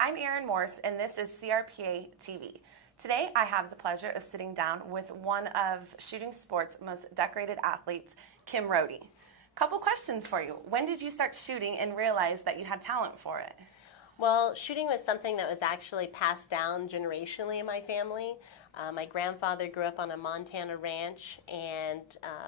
I'm Erin Morse, and this is CRPA TV. Today, I have the pleasure of sitting down with one of shooting sports' most decorated athletes, Kim Rhode. Couple questions for you. When did you start shooting and realize that you had talent for it? Well, shooting was something that was actually passed down generationally in my family. My grandfather grew up on a Montana ranch, and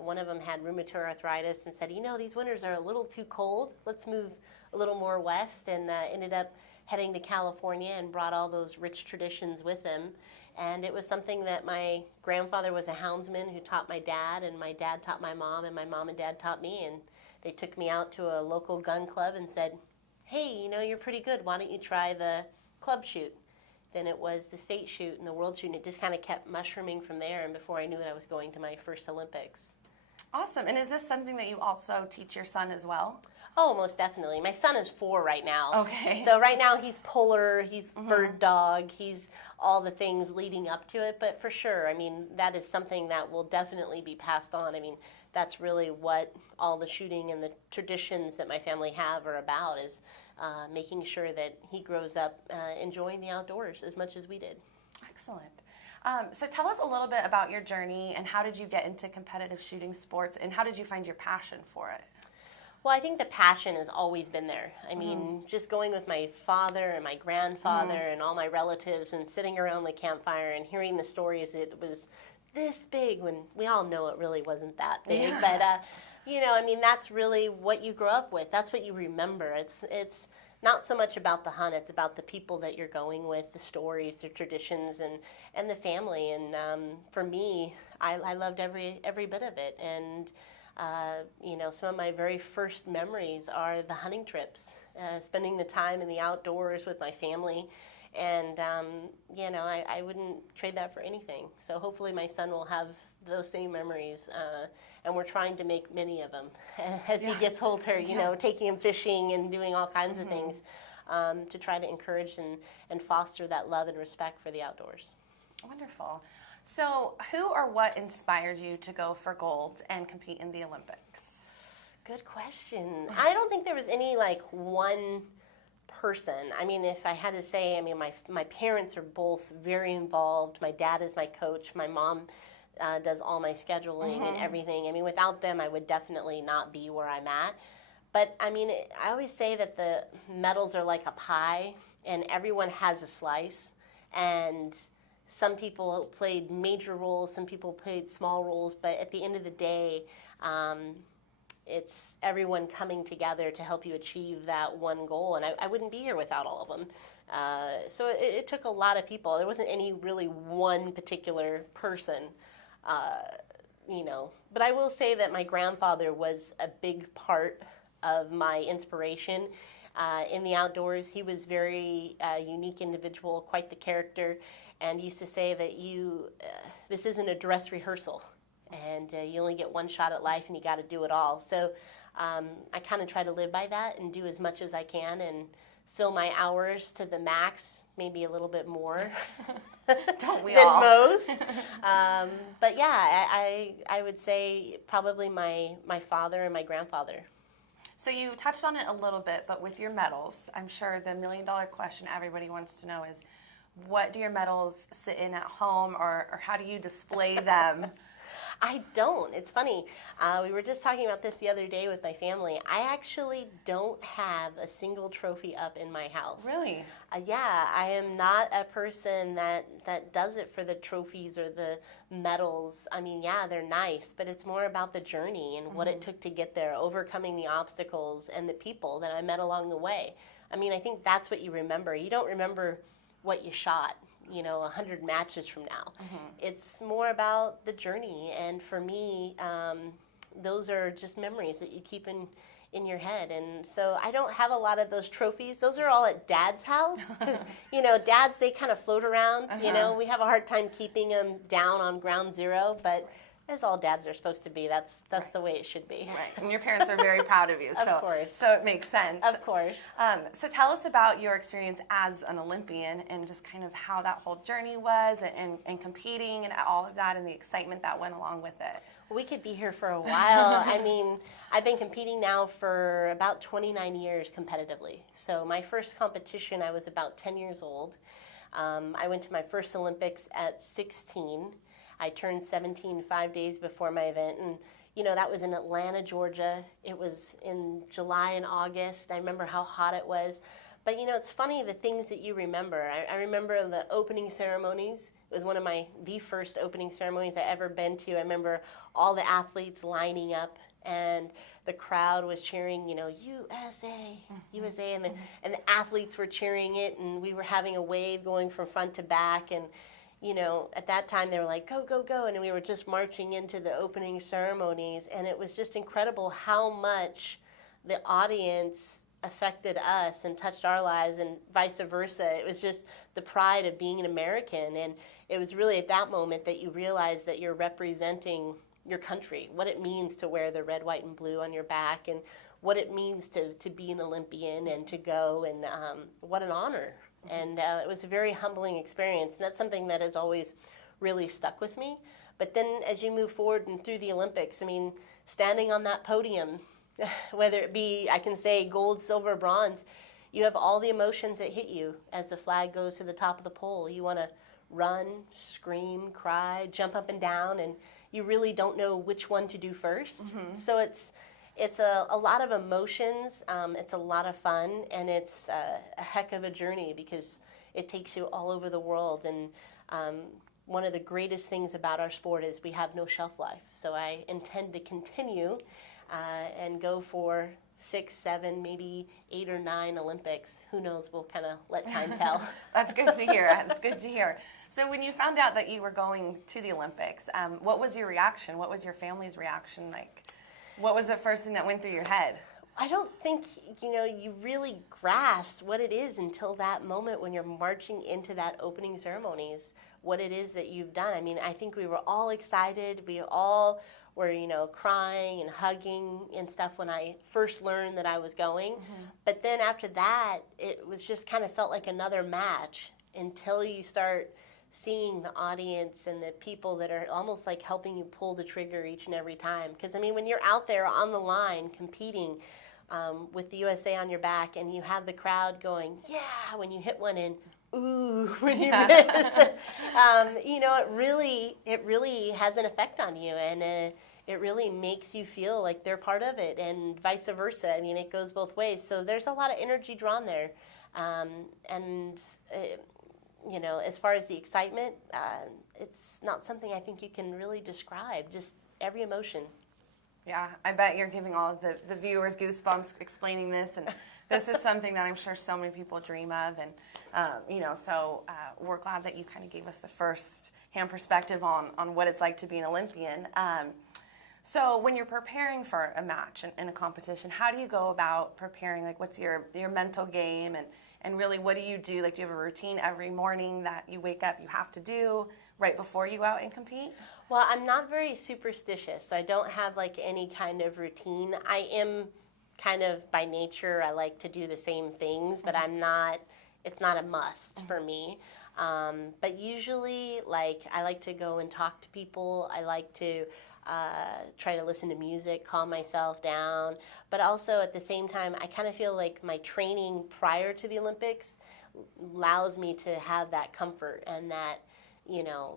one of them had rheumatoid arthritis and said, you know, these winters are a little too cold. Let's move a little more west, and ended up heading to California and brought all those rich traditions with him. And it was something that my grandfather was a houndsman who taught my dad, and my dad taught my mom, and my mom and dad taught me. And they took me out to a local gun club and said, hey, you know, you're pretty good. Why don't you try the club shoot? Then it was the state shoot and the world shoot, and it just kind of kept mushrooming from there. And before I knew it, I was going to my first Olympics. Awesome. And is this something that you also teach your son as well? Oh, most definitely. My son is 4 right now. Okay. So right now he's puller, he's bird dog, he's all the things leading up to it. But for sure, I mean, that is something that will definitely be passed on. I mean, that's really what all the shooting and the traditions that my family have are about, is making sure that he grows up enjoying the outdoors as much as we did. Excellent. So tell us a little bit about your journey, and how did you get into competitive shooting sports, and how did you find your passion for it? Well, I think the passion has always been there. I mean, just going with my father and my grandfather and all my relatives and sitting around the campfire and hearing the stories, it was this big, when we all know it really wasn't that big. Yeah. But, you know, I mean, that's really what you grow up with. That's what you remember. It's not so much about the hunt. It's about the people that you're going with, the stories, the traditions, and the family. And for me, I loved every bit of it. And you know, some of my very first memories are the hunting trips, spending the time in the outdoors with my family. And, you know, I wouldn't trade that for anything. So hopefully my son will have those same memories. And we're trying to make many of them as he gets older, you know, taking him fishing and doing all kinds of things to try to encourage and foster that love and respect for the outdoors. Wonderful. So who or what inspired you to go for gold and compete in the Olympics? Good question. I don't think there was any, like, one person. I mean, if I had to say, I mean, my parents are both very involved. My dad is my coach. My mom does all my scheduling and everything. I mean, without them, I would definitely not be where I'm at. But, I mean, I always say that the medals are like a pie, and everyone has a slice. And some people played major roles, some people played small roles, but at the end of the day, it's everyone coming together to help you achieve that one goal, and I wouldn't be here without all of them. So it took a lot of people. There wasn't any really one particular person, you know. But I will say that my grandfather was a big part of my inspiration in the outdoors. He was very unique individual, quite the character, and used to say that this isn't a dress rehearsal, and you only get one shot at life, and you got to do it all. So I kind of try to live by that and do as much as I can and fill my hours to the max, maybe a little bit more Don't we than all? most. But yeah, I would say probably my father and my grandfather. So you touched on it a little bit, but with your medals, I'm sure the million-dollar question everybody wants to know is, what do your medals sit in at home, or how do you display them? I don't. It's funny. We were just talking about this the other day with my family. I actually don't have a single trophy up in my house. Really? Yeah, I am not a person that does it for the trophies or the medals. I mean, yeah, they're nice, but it's more about the journey and what it took to get there, overcoming the obstacles and the people that I met along the way. I mean, I think that's what you remember. You don't remember what you shot, you know, 100 matches from now. It's more about the journey, and for me, those are just memories that you keep in your head. And so I don't have a lot of those trophies. Those are all at Dad's house, because, you know, dads, they kind of float around. You know, we have a hard time keeping them down on ground zero, but as all dads are supposed to be. That's the way it should be. Right, and your parents are very proud of you. Of course. So it makes sense. Of course. So tell us about your experience as an Olympian, and just kind of how that whole journey was, and competing and all of that, and the excitement that went along with it. We could be here for a while. I mean, I've been competing now for about 29 years competitively. So my first competition, I was about 10 years old. I went to my first Olympics at 16. I turned 17 5 days before my event, and that was in Atlanta, Georgia. It was in July and August. I remember how hot it was. But it's funny the things that you remember. I remember the opening ceremonies. It was one of the first opening ceremonies I ever been to. I remember all the athletes lining up, and the crowd was cheering, USA, USA, and the athletes were cheering it, and we were having a wave going from front to back, and at that time they were like, go, go, go, and we were just marching into the opening ceremonies, and it was just incredible how much the audience affected us and touched our lives, and vice versa. It was just the pride of being an American, and it was really at that moment that you realize that you're representing your country, what it means to wear the red, white, and blue on your back, and what it means to be an Olympian and to go, and what an honor. And it was a very humbling experience, and that's something that has always really stuck with me. But then as you move forward and through the Olympics, I mean, standing on that podium, whether it be, I can say, gold, silver, bronze, you have all the emotions that hit you as the flag goes to the top of the pole. You want to run, scream, cry, jump up and down, and you really don't know which one to do first. Mm-hmm. So it's a lot of emotions, it's a lot of fun, and it's a heck of a journey because it takes you all over the world. And one of the greatest things about our sport is we have no shelf life. So I intend to continue and go for 6, 7, maybe 8 or 9 Olympics. Who knows? We'll kind of let time tell. That's good to hear. That's good to hear. So when you found out that you were going to the Olympics, what was your reaction? What was your family's reaction like? What was the first thing that went through your head? I don't think, you really grasp what it is until that moment when you're marching into that opening ceremonies, what it is that you've done. I mean, I think we were all excited. We all were, crying and hugging and stuff when I first learned that I was going. Mm-hmm. But then after that, it was just kind of felt like another match until you start seeing the audience and the people that are almost like helping you pull the trigger each and every time. Because, I mean, when you're out there on the line competing with the USA on your back and you have the crowd going, yeah, when you hit one in, ooh, when you miss, it really has an effect on you, and it really makes you feel like they're part of it, and vice versa. I mean, it goes both ways. So there's a lot of energy drawn there. As far as the excitement, it's not something I think you can really describe, just every emotion. Yeah, I bet you're giving all of the viewers goosebumps explaining this, and this is something that I'm sure so many people dream of, and so we're glad that you kind of gave us the first-hand perspective on what it's like to be an Olympian. So when you're preparing for a match in a competition, how do you go about preparing? Like, what's your mental game, and really, what do you do? Like, do you have a routine every morning that you wake up, you have to do right before you go out and compete? Well, I'm not very superstitious, so I don't have like any kind of routine. I am kind of by nature, I like to do the same things, but it's not a must for me. But usually, I like to go and talk to people. I like to try to listen to music, calm myself down. But also at the same time, I kind of feel like my training prior to the Olympics allows me to have that comfort and that,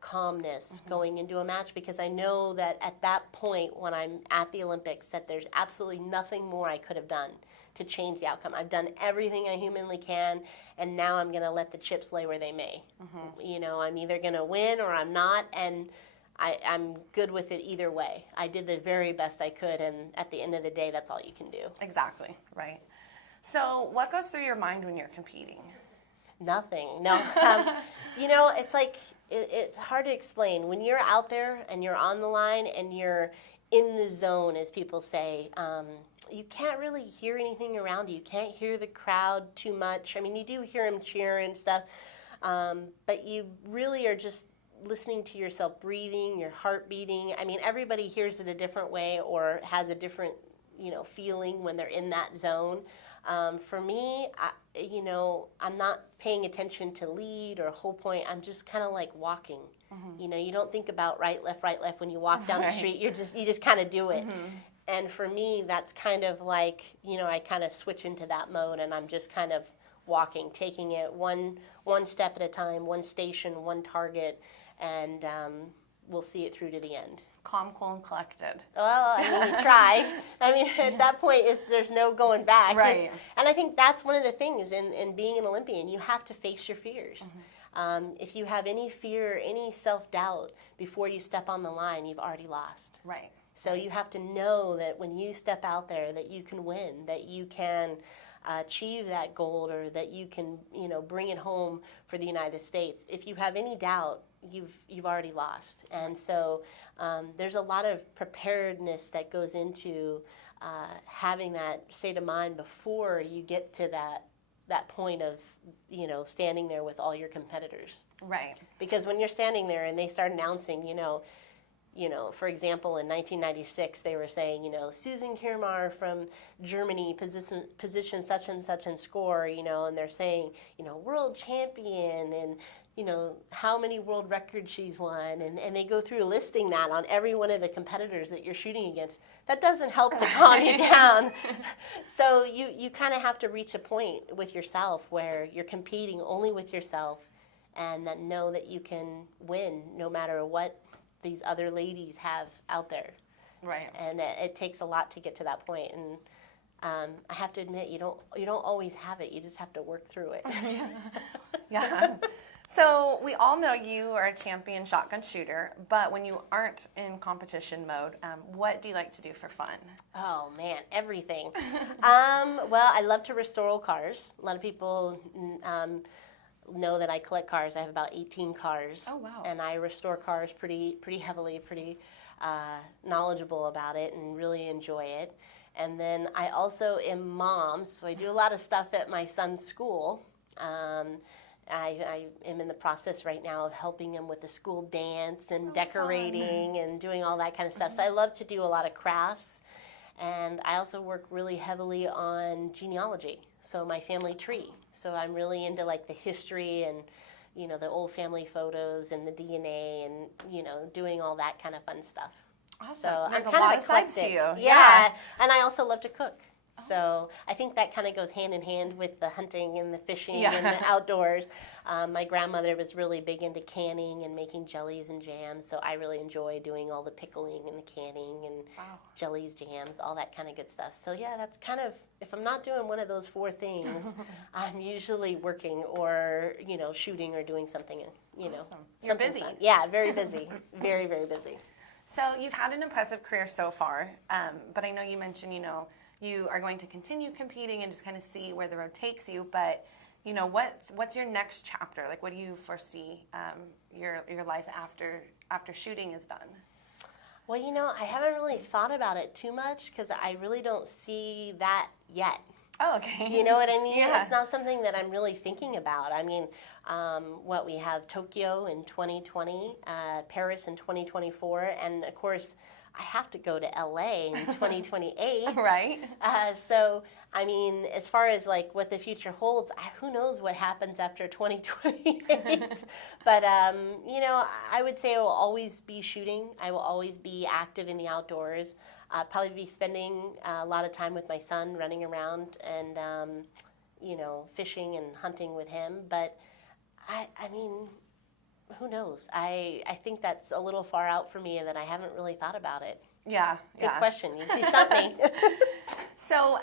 calmness going into a match, because I know that at that point when I'm at the Olympics that there's absolutely nothing more I could have done to change the outcome. I've done everything I humanly can, and now I'm going to let the chips lay where they may. Mm-hmm. I'm either going to win or I'm not, and I'm good with it either way. I did the very best I could, and at the end of the day, that's all you can do. Exactly, right. So what goes through your mind when you're competing? Nothing. No. It's like, it's hard to explain. When you're out there and you're on the line and you're in the zone, as people say, you can't really hear anything around you. You can't hear the crowd too much. I mean, you do hear them cheer and stuff, but you really are just listening to yourself breathing, your heart beating. I mean, everybody hears it a different way or has a different, feeling when they're in that zone. For me, I'm not paying attention to lead or whole point. I'm just kind of like walking. You know, you don't think about right, left when you walk down the Right. street. You just kind of do it. And for me, that's kind of like, you know, I kind of switch into that mode, and I'm just kind of walking, taking it one step at a time, one station, one target, and we'll see it through to the end. Calm, cool, and collected. Well, I mean, you try. I mean, at that point, there's no going back. Right. And I think that's one of the things in being an Olympian. You have to face your fears. If you have any fear, any self-doubt before you step on the line, you've already lost. Right. So you have to know that when you step out there, that you can win, that you can achieve that gold, or that you can, you know, bring it home for the United States. If you have any doubt, you've already lost. And so there's a lot of preparedness that goes into having that state of mind before you get to that point of, you know, standing there with all your competitors. Right. Because when you're standing there and they start announcing, you know, for example, in 1996, they were saying, you know, Susan Kirmar from Germany, position such and such and score, you know, and they're saying, you know, world champion, and, you know, how many world records she's won, and they go through listing that on every one of the competitors that you're shooting against. That doesn't help to calm you down. So you kind of have to reach a point with yourself where you're competing only with yourself, and that know that you can win no matter what these other ladies have out there. Right. And it takes a lot to get to that point. And I have to admit, you don't always have it. You just have to work through it. Yeah. So we all know you are a champion shotgun shooter, but when you aren't in competition mode, what do you like to do for fun? Oh man, everything. Well, I love to restore old cars. A lot of people know that I collect cars. I have about 18 cars. Oh, wow. And I restore cars pretty heavily, pretty knowledgeable about it, and really enjoy it. And then I also am mom, so I do a lot of stuff at my son's school. I am in the process right now of helping him with the school dance and decorating and doing all that kind of stuff. So I love to do a lot of crafts. And I also work really heavily on genealogy, so my family tree. So I'm really into like the history and, you know, the old family photos and the DNA and, you know, doing all that kind of fun stuff. Awesome. So There's I'm a kind lot of of sides to eclectic. you. Yeah. And I also love to cook. So I think that kind of goes hand in hand with the hunting and the fishing and the outdoors. My grandmother was really big into canning and making jellies and jams, so I really enjoy doing all the pickling and the canning and jellies, jams, all that kind of good stuff. So yeah, that's kind of, if I'm not doing one of those four things, I'm usually working or, you know, shooting or doing something, you know. You're busy. Fun. Yeah, very busy. Very, very busy. So you've had an impressive career so far, but I know you mentioned, you know, you are going to continue competing and just kind of see where the road takes you. But, you know, what's your next chapter? Like, what do you foresee your life after shooting is done? Well, you know, I haven't really thought about it too much because I really don't see that yet. Oh, okay. You know what I mean? Yeah. It's not something that I'm really thinking about. I mean, we have Tokyo in 2020, Paris in 2024, and of course, I have to go to LA in 2028. Right. So, I mean, as far as like what the future holds, who knows what happens after 2028. But, you know, I would say I will always be shooting. I will always be active in the outdoors. Probably be spending a lot of time with my son, running around and, you know, fishing and hunting with him. But, I mean, who knows? I think that's a little far out for me and that I haven't really thought about it. Yeah. Good question. You stumped me. So,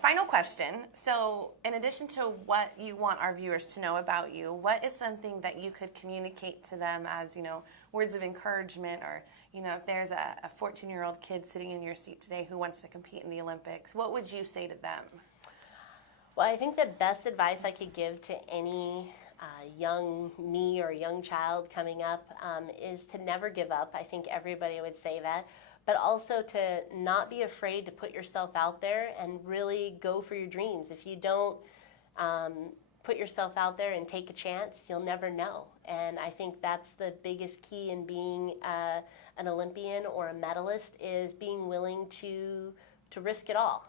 final question. So, in addition to what you want our viewers to know about you, what is something that you could communicate to them as, you know, words of encouragement, or, you know, if there's a 14-year-old kid sitting in your seat today who wants to compete in the Olympics, what would you say to them? Well, I think the best advice I could give to any young me or young child coming up is to never give up. I think everybody would say that. But also to not be afraid to put yourself out there and really go for your dreams. If you don't put yourself out there and take a chance, you'll never know. And I think that's the biggest key in being an Olympian or a medalist, is being willing to risk it all,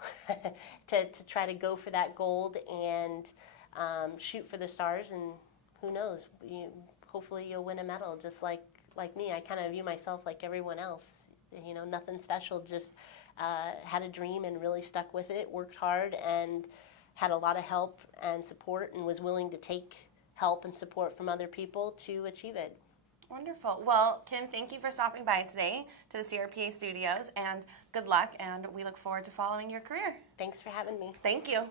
to try to go for that gold and shoot for the stars. And who knows, hopefully you'll win a medal just like me. I kind of view myself like everyone else. You know, nothing special, just had a dream and really stuck with it, worked hard, and had a lot of help and support, and was willing to take help and support from other people to achieve it. Wonderful. Well, Kim, thank you for stopping by today to the CRPA studios, and good luck, and we look forward to following your career. Thanks for having me. Thank you.